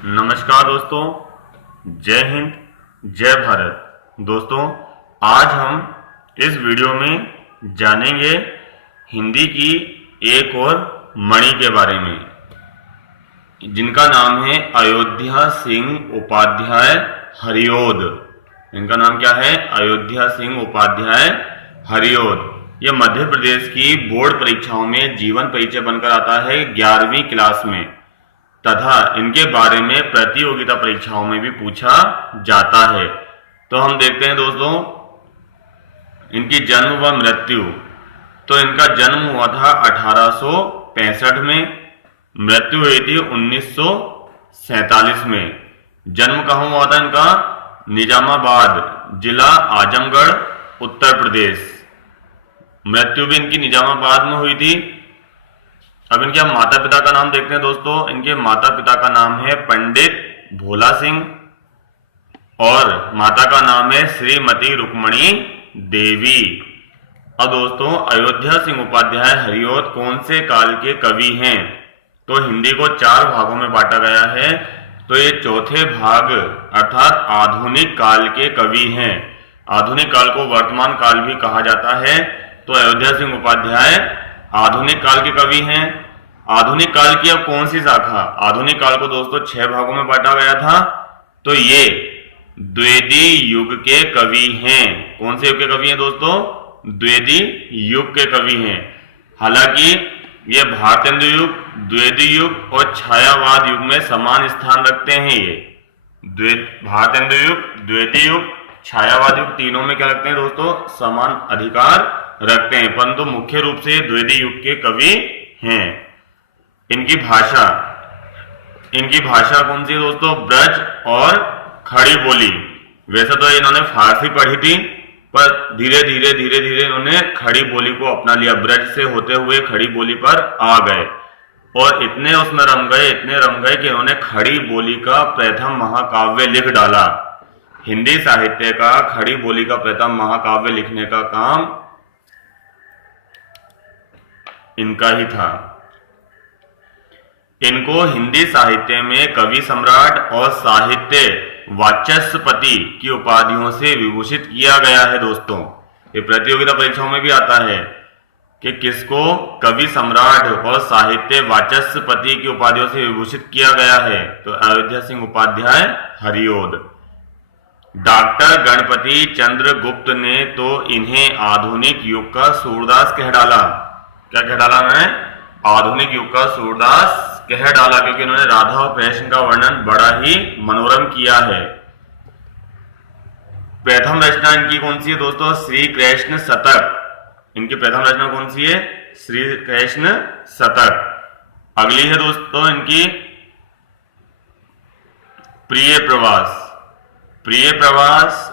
नमस्कार दोस्तों, जय हिंद, जय भारत। दोस्तों, आज हम इस वीडियो में जानेंगे हिंदी की एक और मणि के बारे में, जिनका नाम है अयोध्या सिंह उपाध्याय हरिओद। इनका नाम क्या है? अयोध्या सिंह उपाध्याय हरिओद। यह मध्य प्रदेश की बोर्ड परीक्षाओं में जीवन परिचय बनकर आता है 11वीं क्लास में, तथा इनके बारे में प्रतियोगिता परीक्षाओं में भी पूछा जाता है। तो हम देखते हैं दोस्तों इनकी जन्म व मृत्यु। तो इनका जन्म हुआ था 1865 में, मृत्यु हुई थी 1947 में। जन्म कहाँ हुआ था इनका? निजामाबाद, जिला आजमगढ़, उत्तर प्रदेश। मृत्यु भी इनकी निजामाबाद में हुई थी। अब इनके हम माता पिता का नाम देखते हैं दोस्तों। इनके माता पिता का नाम है पंडित भोला सिंह और माता का नाम है श्रीमती रुक्मणी देवी। अब दोस्तों, अयोध्या सिंह उपाध्याय हरिओद कौन से काल के कवि हैं? तो हिंदी को 4 भागों में बांटा गया है। तो ये चौथे भाग अर्थात आधुनिक काल के कवि हैं। आधुनिक काल को वर्तमान काल भी कहा जाता है। तो अयोध्या सिंह उपाध्याय आधुनिक काल के कवि हैं। आधुनिक काल की अब कौन सी शाखा? आधुनिक काल को दोस्तों 6 भागों में बांटा गया था। तो ये द्विवेदी युग के कवि हैं। कौन से युग के कवि हैं दोस्तों? द्विवेदी युग के कवि हैं। हालांकि ये भारतेंदु युग, द्विवेदी युग और छायावाद युग में समान स्थान रखते हैं। ये भारतेंदु युग, द्विवेदी युग, छायावाद युग तीनों में क्या रखते हैं दोस्तों? समान अधिकार रखते हैं, परंतु मुख्य रूप से द्विवेदी युग के कवि हैं। इनकी भाषा कौन सी है दोस्तों? ब्रज और खड़ी बोली। वैसे तो इन्होंने फारसी पढ़ी थी, पर धीरे धीरे इन्होंने खड़ी बोली को अपना लिया। ब्रज से होते हुए खड़ी बोली पर आ गए और इतने उसमें रम गए कि इन्होंने खड़ी बोली का प्रथम महाकाव्य लिख डाला। हिंदी साहित्य का खड़ी बोली का प्रथम महाकाव्य लिखने का काम इनका ही था। इनको हिंदी साहित्य में कवि सम्राट और साहित्य वाचस्पति की उपाधियों से विभूषित किया गया है दोस्तों। ये प्रतियोगिता परीक्षाओं में भी आता है कि किसको कवि सम्राट और साहित्य वाचस्पति की उपाधियों से विभूषित किया गया है। तो अयोध्या सिंह उपाध्याय हरिओद। डॉक्टर गणपति चंद्र गुप्त ने तो इन्हें आधुनिक युग का सूरदास कह डाला। क्या कह डाला मैं? आधुनिक युग का सूरदास कह डाला, क्योंकि इन्होंने राधा और कृष्ण का वर्णन बड़ा ही मनोरम किया है। प्रथम रचना इनकी कौन सी है दोस्तों? श्री कृष्ण शतक। इनकी प्रथम रचना कौन सी है? श्री कृष्ण शतक। अगली है दोस्तों इनकी प्रिय प्रवास,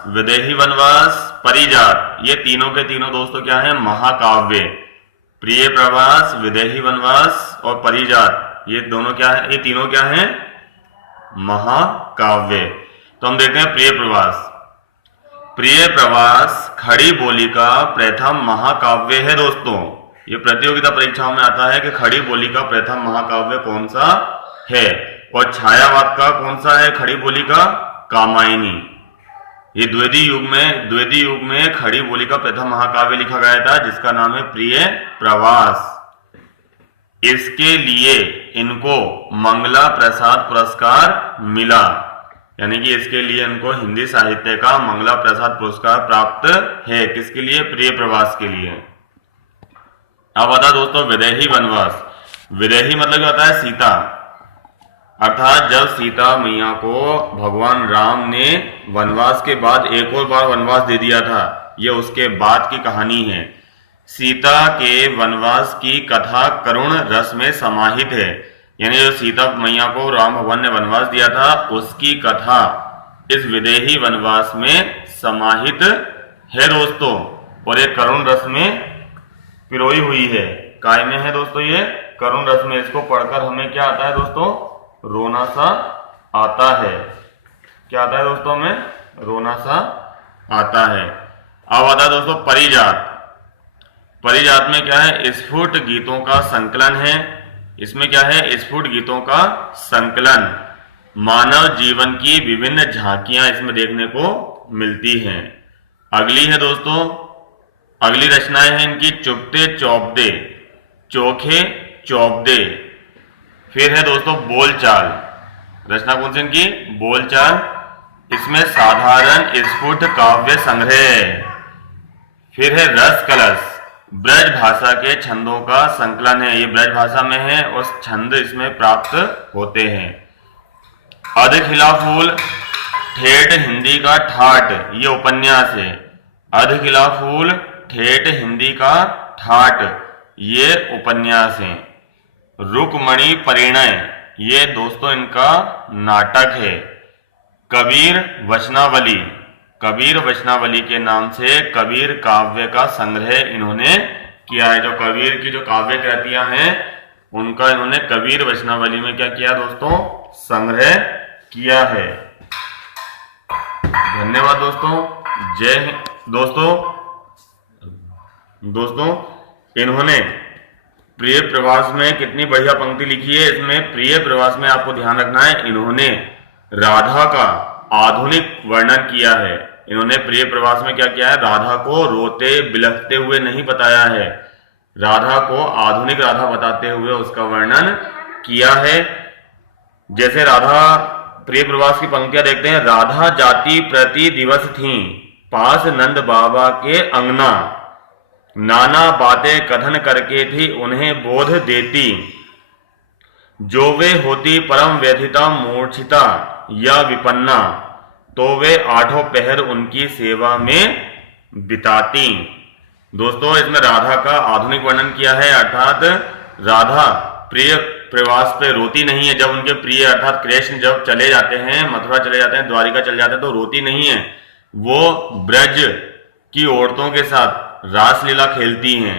विदेही वनवास, परिजात। ये तीनों के तीनों दोस्तों क्या है? महाकाव्य। प्रिय प्रवास, विदेही वनवास और परिजात, ये दोनों क्या है? ये तीनों क्या हैं? महाकाव्य। तो हम देखते हैं प्रिय प्रवास खड़ी बोली का प्रथम महाकाव्य है दोस्तों। ये प्रतियोगिता परीक्षाओं में आता है कि खड़ी बोली का प्रथम महाकाव्य कौन सा है। और छायावाद का कौन सा है? खड़ी बोली का कामायनी। ये द्विवेदी युग में खड़ी बोली का प्रथम महाकाव्य लिखा गया था, जिसका नाम है प्रिय प्रवास। इसके लिए इनको मंगला प्रसाद पुरस्कार मिला, यानी कि इसके लिए इनको हिंदी साहित्य का मंगला प्रसाद पुरस्कार प्राप्त है। किसके लिए? प्रिय प्रवास के लिए। अब बता दोस्तों विदेही वनवास। विदेही मतलब क्या होता है? सीता। अर्थात जब सीता मैया को भगवान राम ने वनवास के बाद एक और बार वनवास दे दिया था, यह उसके बाद की कहानी है। सीता के वनवास की कथा करुण रस में समाहित है, यानी जो सीता मैया को राम भगवान ने वनवास दिया था उसकी कथा इस विदेही वनवास में समाहित है दोस्तों। और ये करुण रस में पिरोई हुई है। काय में है दोस्तों? ये करुण रस में। इसको पढ़कर हमें क्या आता है दोस्तों? रोना सा आता है। क्या आता है दोस्तों? हमें रोना सा आता है। अब आता है दोस्तों परिजात। परिजात में क्या है? स्फुट गीतों का संकलन है। इसमें क्या है? स्फुट गीतों का संकलन। मानव जीवन की विभिन्न झांकियां इसमें देखने को मिलती हैं। अगली है दोस्तों, अगली रचनाएं हैं इनकी चुपते चौपदे, चोखे चौपदे। फिर है दोस्तों बोलचाल, रचना कौन सी इनकी? बोलचाल। इसमें साधारण स्फुट काव्य संग्रह। फिर है रस कलश, ब्रज भाषा के छंदों का संकलन है, ये ब्रज भाषा में है और छंद इसमें प्राप्त होते हैं। अध खिला फूल, ठेठ हिंदी का ठाट, ये उपन्यास है। अध खिला फूल, ठेठ हिंदी का ठाट, ये उपन्यास है। रुकमणि परिणय, ये दोस्तों इनका नाटक है। कबीर वचनावली, कबीर वचनावली के नाम से कबीर काव्य का संग्रह इन्होंने किया है। जो कबीर की जो काव्य कृतियां हैं उनका इन्होंने कबीर वचनावली में क्या किया दोस्तों? संग्रह किया है। धन्यवाद दोस्तों। जय हिंद। दोस्तों इन्होंने प्रिय प्रवास में कितनी बढ़िया पंक्ति लिखी है। इसमें प्रिय प्रवास में आपको ध्यान रखना है, इन्होंने राधा का आधुनिक वर्णन किया है। इन्होंने प्रिय प्रवास में क्या किया है? राधा को रोते बिलखते हुए नहीं बताया है, राधा को आधुनिक राधा बताते हुए उसका वर्णन किया है। जैसे राधा प्रिय प्रवास की पंक्तियां देखते हैं। राधा जाति प्रति दिवस थी, पास नंद बाबा के अंगना, नाना बातें कथन करके थी उन्हें बोध देती, जो वे होती परम व्यथिता मूर्छिता या विपन्ना, तो वे आठों पहर उनकी सेवा में बिताती। दोस्तों इसमें राधा का आधुनिक वर्णन किया है, अर्थात राधा प्रिय प्रवास पे रोती नहीं है। जब उनके प्रिय अर्थात कृष्ण जब चले जाते हैं, मथुरा चले जाते हैं, द्वारिका चले जाते हैं, तो रोती नहीं है, वो ब्रज की औरतों के साथ रासलीला खेलती हैं,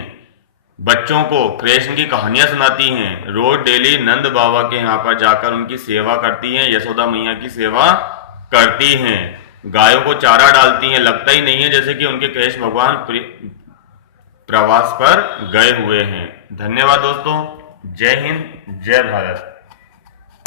बच्चों को कृष्ण की कहानियां सुनाती हैं, रोज डेली नंद बाबा के यहाँ पर जाकर उनकी सेवा करती हैं, यशोदा मैया की सेवा करती हैं, गायों को चारा डालती हैं। लगता ही नहीं है जैसे कि उनके कृष्ण भगवान प्रवास पर गए हुए हैं। धन्यवाद दोस्तों। जय हिंद, जय भारत।